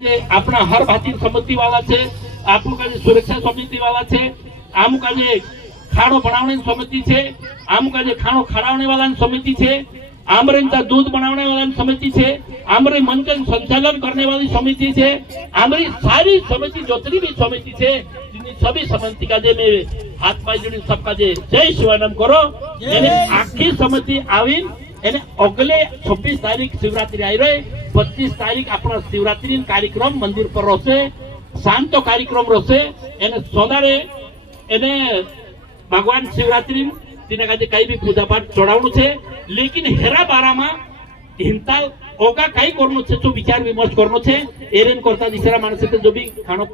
अपना हर भाती समिति वाला छे, आपू का सुरक्षा समिति वाला छे, आमू का खाड़ो बनावने समिति छे, आमू का खाड़ो खड़ावने वाला समिति छे, आमरे दूध बनावने वाला समिति छे, आमरे मंथन संचालन करने वाली समिति छे, आमरी सारी समिति जोतरी भी समिति छे, सभी समिति का जे में हाथ पाई जोड़ी सबका जे जय शिवानंद करो, यानी आखी समिति आवीन એને અગલે 26 તારીખ શિવરાત્રી આવી રહી 25 તારીખ આપણા શિવરાત્રી કાર્યક્રમ મંદિર પર રહેશે શાંતો કાર્યક્રમ રહેશે એને સોદારે એને ભગવાન શિવરાત્રી તેના કાજે કઈ બી પૂજા પાઠ ચડાવવાનું છે લેકિન હેરા બારામાં હિંતા ઓકા કઈ કરવાનું છે તો વિચાર વિમર્શ કરવાનો છે એરેન કરતા દિશરા માણસે તો જો બી ખાણો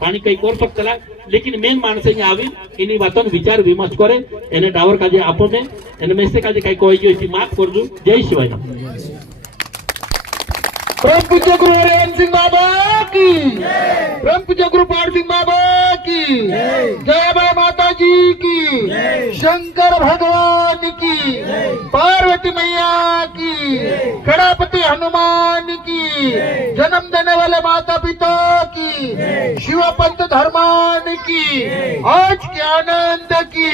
पानी कई कर सकता लेकिन मेन मानस आवी एनी बातों विचार विमर्श करे एने डावर काजे आपो ने एने मेसे काजे कई कोई जो इसी माफ कर दू जय शिवाय परम पूज्य गुरु हरिराम सिंह बाबा की परम पूज्य गुरु पाड़ सिंह बाबा की जय मां माता जी की शंकर भगवान की पार्वती मैया की गणपति हनुमान की जन्म देने वाले माता पिता की शिव पंथ धर्मान की आज के आनंद की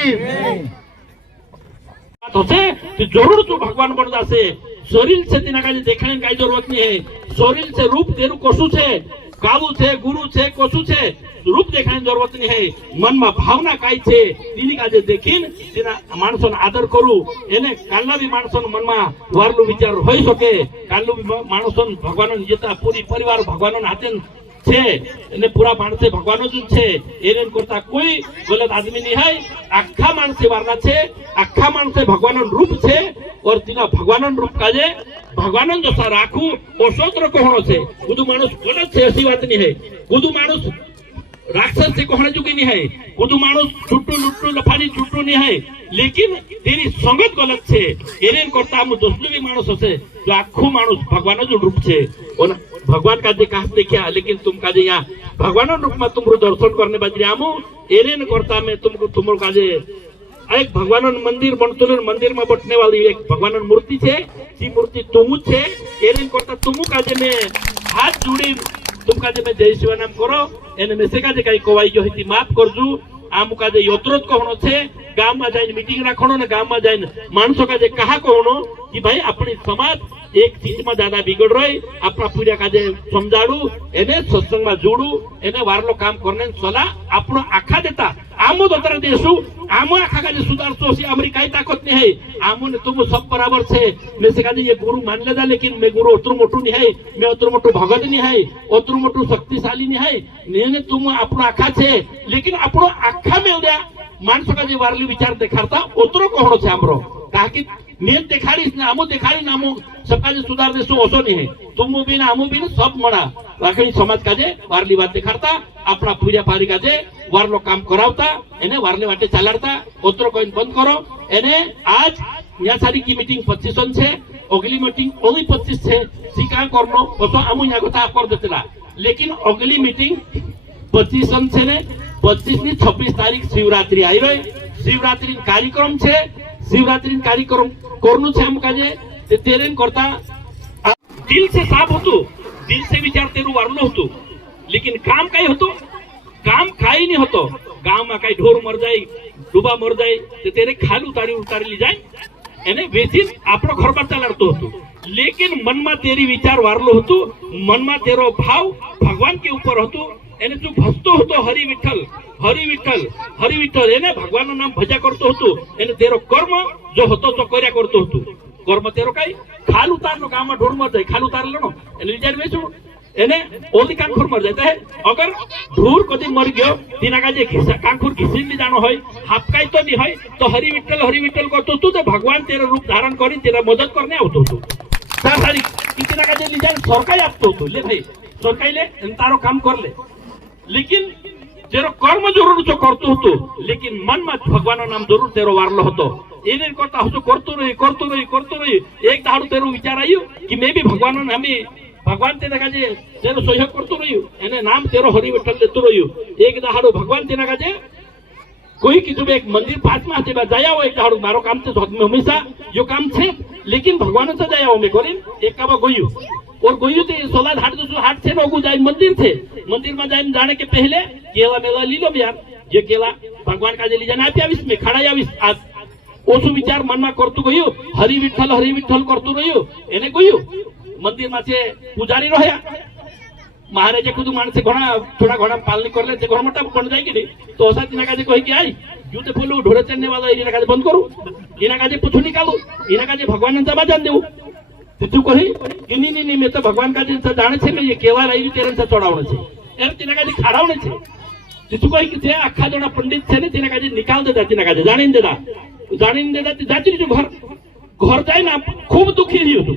तो जरूर तू भगवान बन जासे शरीर से तिना का देखने की जरूरत नहीं है शरीर से रूप तेरू कोसु छे कालू छे गुरु छे कोसु छे रूप देखने की जरूरत नहीं है मन में भावना काई छे तिनी का देखीन तिना माणसों आदर करू एने कालना भी माणसों मन में वारलू विचार होई सके कालू भी माणसों भगवान जेता पूरी परिवार भगवान हाथे छे ने पूरा माणसे भगवान ज छे एने करता कोई गलत आदमी नहीं है आखा माणसे वारना छे आखा माणसे भगवान रूप छे और तीना भगवान रूप काजे भगवान जसा राखू ओसोत्र कोहणो छे बुधु माणस गलत छे ऐसी बात नहीं है बुधु माणस राक्षस से कोहणे जुगी नहीं है बुधु माणस छुट्टू लुट्टू लफाड़ी छुट्टू नहीं है लेकिन तेरी संगत गलत छे एने करता हम दोसलो भी माणस हसे जो आखू माणस भगवान जो रूप छे और भगवान का जे कहा देखा लेकिन तुम का जे यहाँ भगवान रूप में तुम दर्शन करने बजरे आमू एरेन करता में तुमको तुम का जे एक भगवान मंदिर बनतो मंदिर में बटने वाली एक भगवान मूर्ति छे सी मूर्ति तुम छे एरेन करता तुम का जे में हाथ जोड़ी तुम का जे में जय शिव नाम करो एने में से का जे कई कोवाई जो हिती माफ करजू आमु का जे यत्रोत कहणो छे गाम में जाइन मीटिंग राखणो ने गाम में जाइन माणसो का जे कहा कहणो कि भाई अपनी समाज एक चीज में ज्यादा बिगड़ रही अपना पूरा काजे समझाड़ू एने सत्संग में जोड़ू एने वारलो काम करने सलाह अपनो आखा देता आमो दोतर देसु आमो आखा काजे सुधारसो सी हमारी काई ताकत नहीं है आमो ने तुम सब बराबर छे में से काजे ये गुरु मान लेदा लेकिन मैं गुरु ओतरु मोटू नहीं है मैं ओतरु मोटू भगत नहीं है ओतरु मोटू शक्तिशाली नहीं है ने तुम अपनो आखा छे लेकिन अपनो आखा में उद्या मानसो काजे वारली विचार देखारता ओतरो कोहणो छे हमरो काकी मैं देखाड़ी ने आमो देखाड़ी नामो सबका जे सुधार देसो ओसो नहीं है तुम भी ना आमो भी ना सब मणा वाकड़ी समाज का जे वारली बात देखाड़ता अपना पूजा पारी का जे वारलो काम करावता एने वारले वाटे चालाड़ता ओतरो कोई बंद करो एने आज या सारी की मीटिंग 25 छे अगली मीटिंग ओली 25 छे सिका करनो ओतो आमो या कथा कर देतला लेकिन अगली मीटिंग 25 छे ने 25 ની 26 તારીખ શિવરાત્રી આવી રહી શિવરાત્રી કાર્યક્રમ છે शिवरात्रि कार्यक्रम करनु छे हम काजे ते तेरेन करता दिल से साफ होतो दिल से विचार तेरु वारलो होतो लेकिन काम काई होतो काम काई नहीं होतो गांव में काई ढोर मर जाए डूबा मर जाए ते तेरे खाल उतारी ली जाए एने वेचीन आपनो घर पर चलाड़तो होतो लेकिन मन में तेरी विचार वारलो होतो मन में तेरो भाव भगवान के ऊपर होतो एने जो भजतो होतो हरि विठ्ठल एने भगवान नाम भजा करतो होतो एने तेरो कर्म जो होतो तो कर्या करतो होतो कर्म तेरो काई खाल उतारनो गाम में ढोर मर जाए खाल उतार लेनो एने विचार वेचो एने ओली कांखुर मर जाता है अगर ढोर कदी मर गयो तिना का जे कांखुर घिसीन ली जानो होय हापकाई तो नहीं होय तो हरि विठ्ठल करतो तू तो भगवान तेरो रूप धारण करी तेरा मदद करने आवतो होतो सारी तिना का जे ली जान सरकाई आपतो होतो ले भाई सरकाई ले तारो काम कर ले लेकिन तेरो कर्म जरूर जो करतो होतो लेकिन मन में भगवान नाम जरूर तेरो वारलो होतो एने करता हो करतो रही एक दाड़ो तेरो विचार आयो कि मैं भी भगवान हमें भगवान तेना काजे तेरो सहयोग करतो रही एने नाम तेरो हरि विठ्ठल देतो रही एक दाड़ो भगवान तेना काजे कोई कीधुं एक मंदिर पास में जाया हो एक दाड़ो मारो काम हमेशा जो काम छे लेकिन भगवान से जाया हो मैं करीन एक काबा गयो और गयो ते 16 हाट दूसरो हाट छे नोगु जाय मंदिर में जाने जाने के पहले केला मेला लीलो यार जे केला भगवान का जे ली जाने आप्या में खड़ा आवीस आज ओसु विचार मन में करतु गयो हरि विठ्ठल करतु रह्यो एने गयो मंदिर में छे पुजारी रह्या महाराजे खुद मानसे घोड़ा थोड़ा घोड़ा पालनी कर ले घोड़ा मोटा बन जाए कि नहीं तो ऐसा तीना काजे कही कि आई जूते फूलो ढोरे चढ़ने वाला इना काजे बंद करू इना काजे पुछु निकालो इना काजे भगवान ने बाजान देऊ तू कही कि नहीं मैं तो भगवान का दिन जाने छे मैं ये केवा रही तेरे से चढ़ावणे छे एने तीना काजे खाड़ावणे छे तू कही कि जे आखा जोना पंडित छे ने तीना काजे निकाल देता तीना काजे जाणीने देता ती जाती जो घर जाए ना खूब दुखी रही तू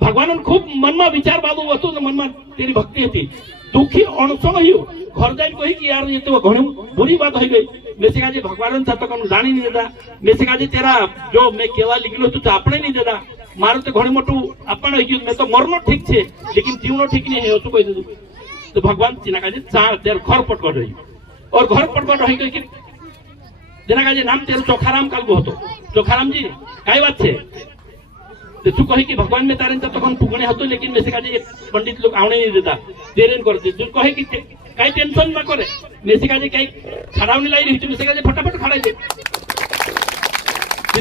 भगवान खूब मन में विचार बाबू वस्तु मन में तेरी भक्ति थी दुखी अणसो रह्यो घर जाए कही कि यार ये तो घणी बुरी बात हो गई मेसे काजे भगवान साथ कौन जानी नहीं देता मेसे काजे तेरा जो मैं केला लिखलो तो आपने नहीं देता मारो तो घणी मोटू आपण हो गयो मैं तो मरनो ठीक छे लेकिन जीवनो ठीक नहीं है तो कही दीधुं तो भगवान तीना काजे चार तेर घर पटकट रही और घर पटकट रही गई कि तेना काजे नाम तेरो चोखाराम कालगो हतो चोखाराम जी काई बात छे तू कही कि भगवान में तारे तक पुगणे हतो लेकिन मेसे काजे पंडित लोग आवणे नहीं देता देरेन करते तू कहे कि काई टेंशन ना करे मेसे काजे काई खड़ावनी लाई रही मेसे काजे फटाफट खड़ाई दे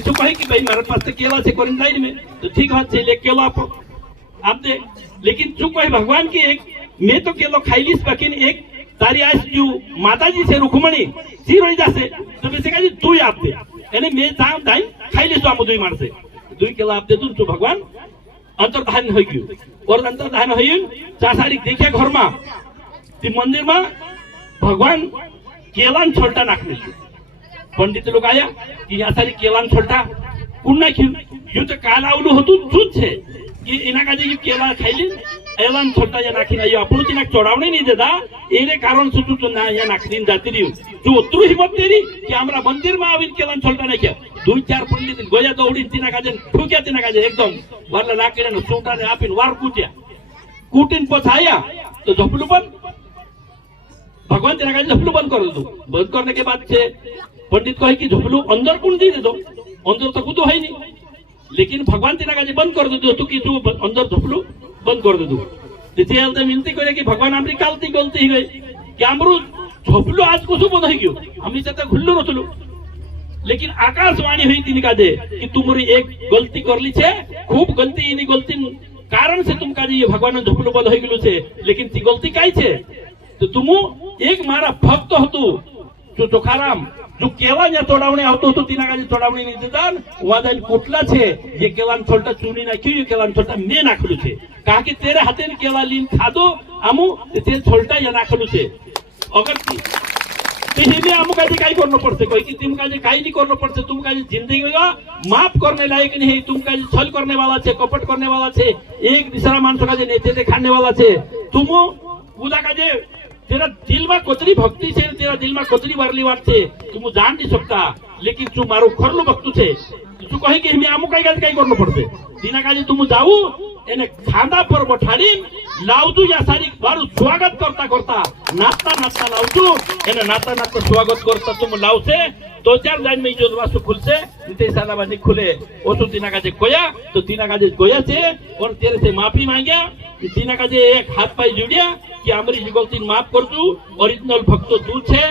तू कहे कि भाई मारे पास केला से करिन लाई में तो ठीक बात छे ले केला आप दे लेकिन तू कहे भगवान की एक मैं तो केलो खाईलीस बाकी एक तारी आज जो माताजी से रुक्मणी सी रही जासे तो मेसे काजे तू आप दे एने मैं जाम दाई खाईलीस आम दुई मारसे दुई केला आप दे दूं तो भगवान अंतर्धान हो गयो और अंतर्धान हो चासारी देखिया घर में ती मंदिर में भगवान केलान छोटा नाखने पंडित लोग आया कि या सारी केलान छोटा कुण नाख्यु यो तो काल आवलू हतुं जूज छे कि एना काजे यो केला खाईली एलान छोटा या नाखी आयो आपणो तीना चोड़ावणे नहीं देता एने कारण सुतु तो ना या नाखीन जाती रही जो उतरू हिम्मत तेरी कि हमरा मंदिर में आवीन केलान छोटा नाख्या दुई चार पंडित गोया दौड़ी तीना काजे ठूक्या तीना काजे एकदम वाला लाकड़ा ने सूटा ने आपीन वार कूट्या कूटीन पछाया तो झोपलू बंद भगवान तीना काजे झोपलू बंद कर दो बंद करने के बाद छे पंडित कहे कि झोपलू अंदर कौन दी दे दो अंदर तो कूदो है नहीं लेकिन भगवान तीना काजे बंद कर दो तू कि तू अंदर झोपलू बंद कर दे दू तेथे आलते मिनती करे कि भगवान आमरी कालती गलती गई कि आमरू झोपलू आज कसो बंद हो गयो हम तो खुल्लो नथलू लेकिन आकाशवाणी हुई तीन काजे कि तुमरी एक गलती करली छे खूब गलती इनी गलती कारण से तुम काजे ये भगवान झोपलू बंद हो गेलू छे लेकिन ती गलती काई छे तो तुम एक मारा भक्त हतु जो चोखाराम जो केला या तोड़ावणे आवतो तो तीना काजे तोड़ावणी नहीं देता वहां जाइन कोटला छे ये केला छोटा चूनी नाख्यु ये केला छोटा मे नाखलू छे कहा कि तेरे हाथे केला लीन खादो आमु ते छोटा या नाखलू छे अगर तेहिले आमु काजे काई करनो पड़से कोई कि तुम काजे काई नहीं करनो पड़से तुम काजे जिंदगी में माफ करने लायक नहीं तुम काजे छल करने वाला छे कपट करने वाला छे एक दूसरा मानस काजे नेते खाने वाला छे तुम पूजा काजे तेरा दिल में कोतरी भक्ति छे तेरा दिल में कोतरी वारली वात छे तुम जान नहीं सकता लेकिन तू मारो खरलो भक्तु छे तू कहे कि हमें आमु काई करनो पड़से तीना काजे तुम जाऊ एने खांदा पर बठाड़ी लावजू या सारी मारू स्वागत करता करता नाचता लावजू एने नाचता स्वागत करता तुम लावसे दो चार लाइन में जो वास्तु खुलसे ते साला बाजी खुले ओसु तीना काजे कोया तो तीना काजे गोया छे और तेरे से माफी मांग्या तीना काजे एक हाथ पाई जुड़िया कि हमारी गलती माफ कर दू ओरिजिनल भक्त तू छे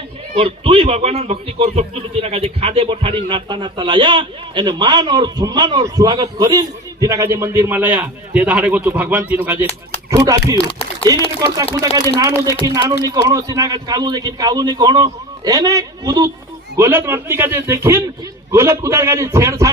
और तू ही भगवान भक्ति कर सकतु तीना काजे खादे बठाड़ी नाचता लाया एने मान और सम्मान और स्वागत करी तीना काजे मंदिर में लाया ते दाड़े को तो भगवान तीनो काजे छूट आप्यु एने करता खुदा काजे नानु देखी नानु नहीं कहणो तीना काजे कालू देखी कालू नहीं कहणो एने कुदू गलत वर्ती काजे देखीन गलत कुदा काजे छेड़छाड़